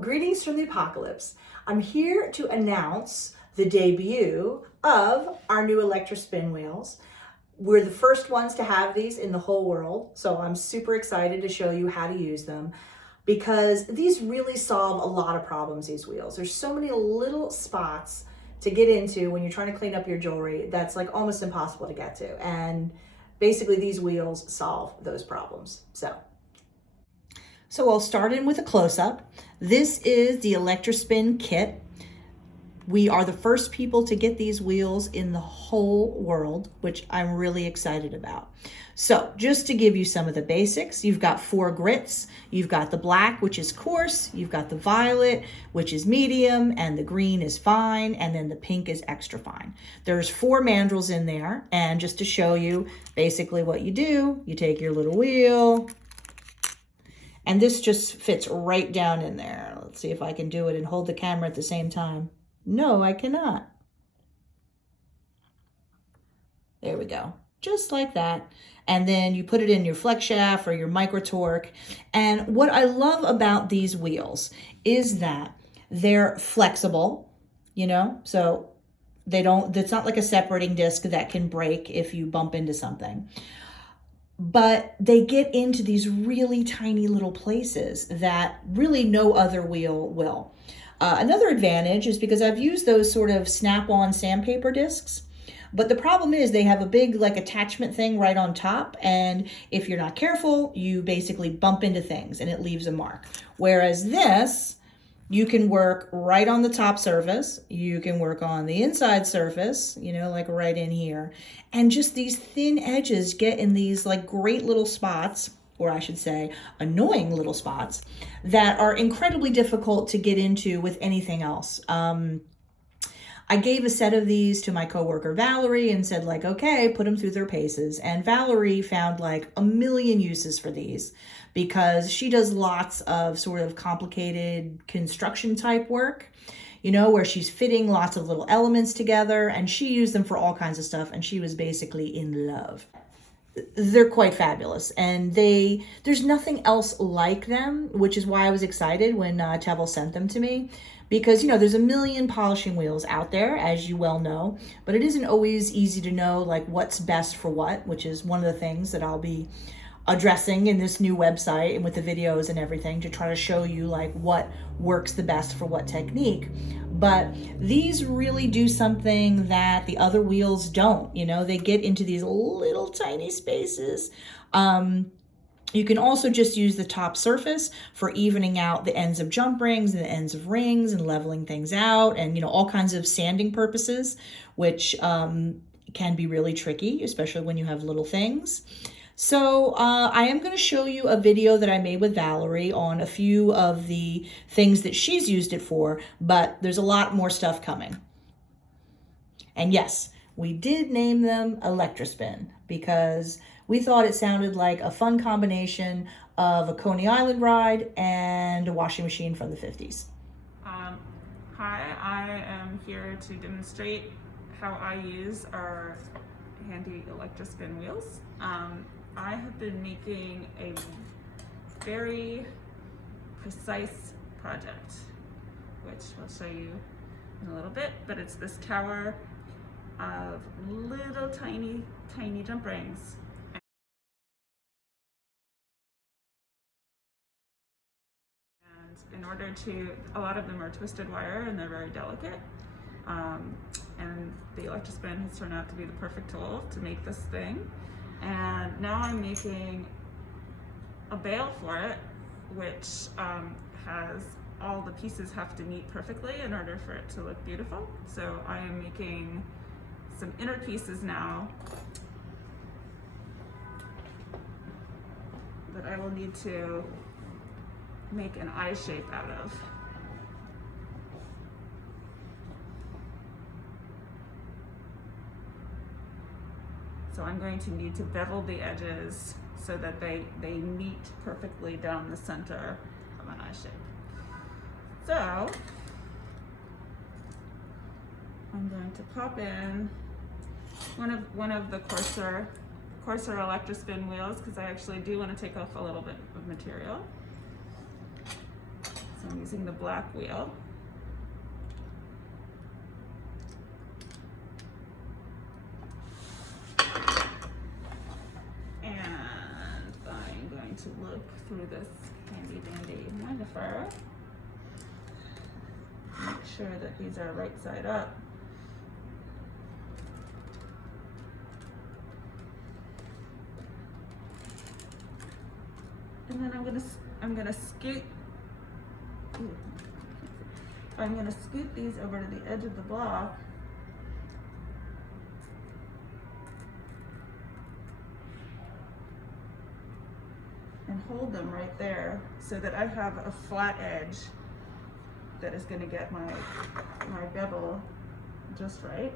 Greetings from the apocalypse. I'm here to announce the debut of our new Electra-Spin Wheels. We're the first ones to have these in the whole world, so I'm super excited to show you how to use them because these really solve a lot of problems, these wheels. There's so many little spots to get into when you're trying to clean up your jewelry that's like almost impossible to get to. And basically these wheels solve those problems. So I'll start in with a close-up. This is the Electra-Spin kit. We are the first people to get these wheels in the whole world, which I'm really excited about. So just to give you some of the basics, you've got 4 grits. You've got the black, which is coarse. You've got the violet, which is medium, and the green is fine, and then the pink is extra fine. There's 4 mandrels in there, and just to show you basically what you do, you take your little wheel, and this just fits right down in there. Let's see if I can do it and hold the camera at the same time. No, I cannot. There we go. Just like that. And then you put it in your flex shaft or your micro torque. And what I love about these wheels is that they're flexible, you know, so it's not like a separating disc that can break if you bump into something. But they get into these really tiny little places that really no other wheel will. Another advantage is because I've used those sort of snap-on sandpaper discs, but the problem is they have a big like attachment thing right on top, and if you're not careful, you basically bump into things and it leaves a mark. Whereas this, you can work right on the top surface, you can work on the inside surface, you know, like right in here, and just these thin edges get in these like great little spots, or I should say annoying little spots that are incredibly difficult to get into with anything else. I gave a set of these to my coworker Valerie and said like, okay, put them through their paces. And Valerie found like a million uses for these because she does lots of sort of complicated construction type work, you know, where she's fitting lots of little elements together, and she used them for all kinds of stuff, and she was basically in love. They're quite fabulous, and there's nothing else like them, which is why I was excited when Tevel sent them to me, because, you know, there's a million polishing wheels out there, as you well know, but it isn't always easy to know like what's best for what, which is one of the things that I'll be addressing in this new website and with the videos and everything, to try to show you like what works the best for what technique. But these really do something that the other wheels don't. You know, they get into these little tiny spaces. You can also just use the top surface for evening out the ends of jump rings and the ends of rings and leveling things out, and, you know, all kinds of sanding purposes, which can be really tricky, especially when you have little things. So I am going to show you a video that I made with Valerie on a few of the things that she's used it for, but there's a lot more stuff coming. And yes, we did name them Electra-Spin because we thought it sounded like a fun combination of a Coney Island ride and a washing machine from the 50s. Hi, I am here to demonstrate how I use our handy Electra-Spin wheels. I have been making a very precise project, which I'll show you in a little bit, but it's this tower of little tiny jump rings. And in order to, a lot of them are twisted wire and they're very delicate. And the Electra-Spin has turned out to be the perfect tool to make this thing. And now I'm making a bail for it, which has all the pieces have to meet perfectly in order for it to look beautiful. So I am making some inner pieces now that I will need to make an eye shape out of. So I'm going to need to bevel the edges so that they meet perfectly down the center of an eye shape. So I'm going to pop in one of the coarser Electra-Spin wheels, because I actually do want to take off a little bit of material. So I'm using the black wheel. And I'm going to look through this handy dandy magnifier. Make sure that these are right side up. And then I'm gonna scoot. Ooh, I'm gonna scoot these over to the edge of the block. And hold them right there so that I have a flat edge that is gonna get my bevel just right.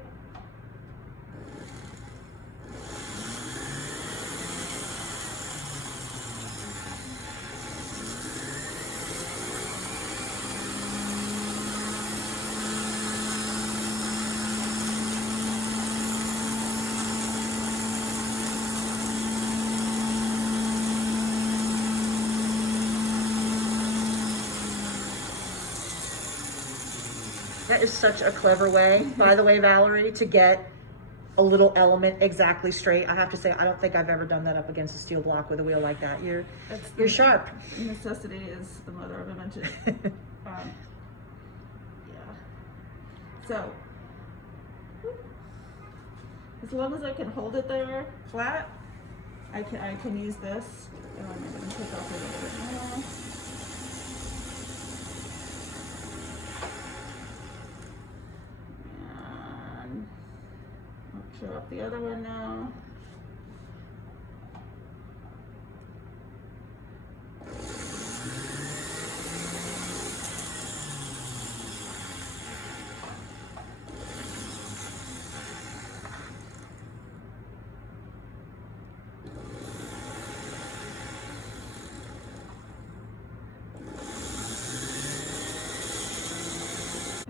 That is such a clever way, by the way, Valerie, to get a little element exactly straight. I have to say, I don't think I've ever done that up against a steel block with a wheel like that. You're sharp. Necessity is the mother of invention. Yeah. So, as long as I can hold it there flat, I can use this. I'm going to take off a little bit more. Show up the other one now.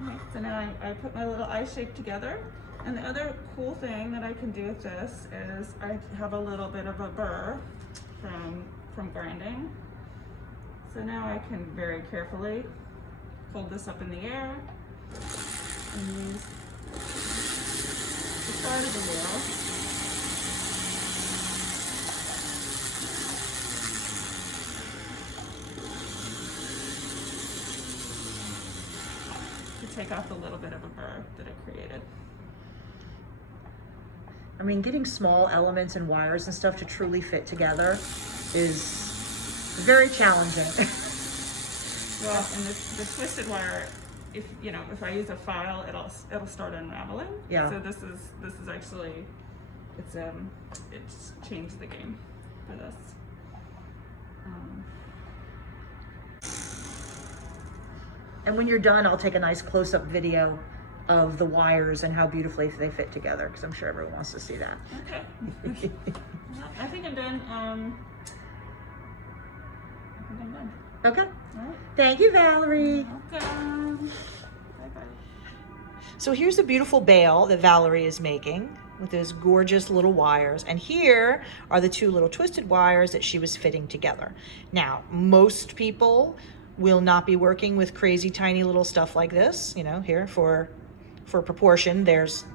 Okay, so now I put my little eye shape together. And the other cool thing that I can do with this is I have a little bit of a burr from grinding. So now I can very carefully hold this up in the air and use the side of the wheel to take off a little bit of a burr that it created. I mean, getting small elements and wires and stuff to truly fit together is very challenging. Well, and the twisted wire, if I use a file, it'll start unraveling. Yeah. So this is actually, it's changed the game for this. And when you're done, I'll take a nice close-up video of the wires and how beautifully they fit together, because I'm sure everyone wants to see that. Okay. Well, I think I'm done. Okay. All right. Thank you, Valerie. Welcome. Bye-bye. So here's a beautiful bale that Valerie is making with those gorgeous little wires. And here are the two little twisted wires that she was fitting together. Now, most people will not be working with crazy tiny little stuff like this. Here for proportion, there's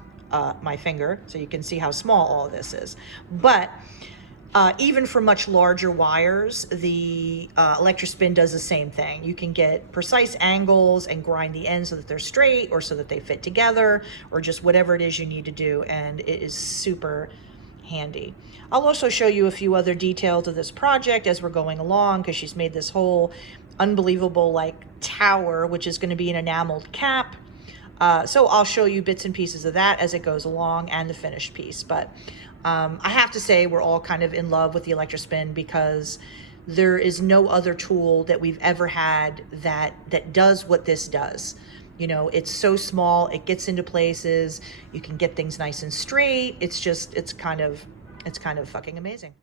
my finger, so you can see how small all of this is. But even for much larger wires, the Electra-Spin does the same thing. You can get precise angles and grind the ends so that they're straight or so that they fit together or just whatever it is you need to do, and it is super handy. I'll also show you a few other details of this project as we're going along, because she's made this whole unbelievable like tower, which is going to be an enameled cap. So I'll show you bits and pieces of that as it goes along and the finished piece. But I have to say we're all kind of in love with the Electra-Spin, because there is no other tool that we've ever had that does what this does. It's so small, it gets into places, you can get things nice and straight. It's kind of fucking amazing.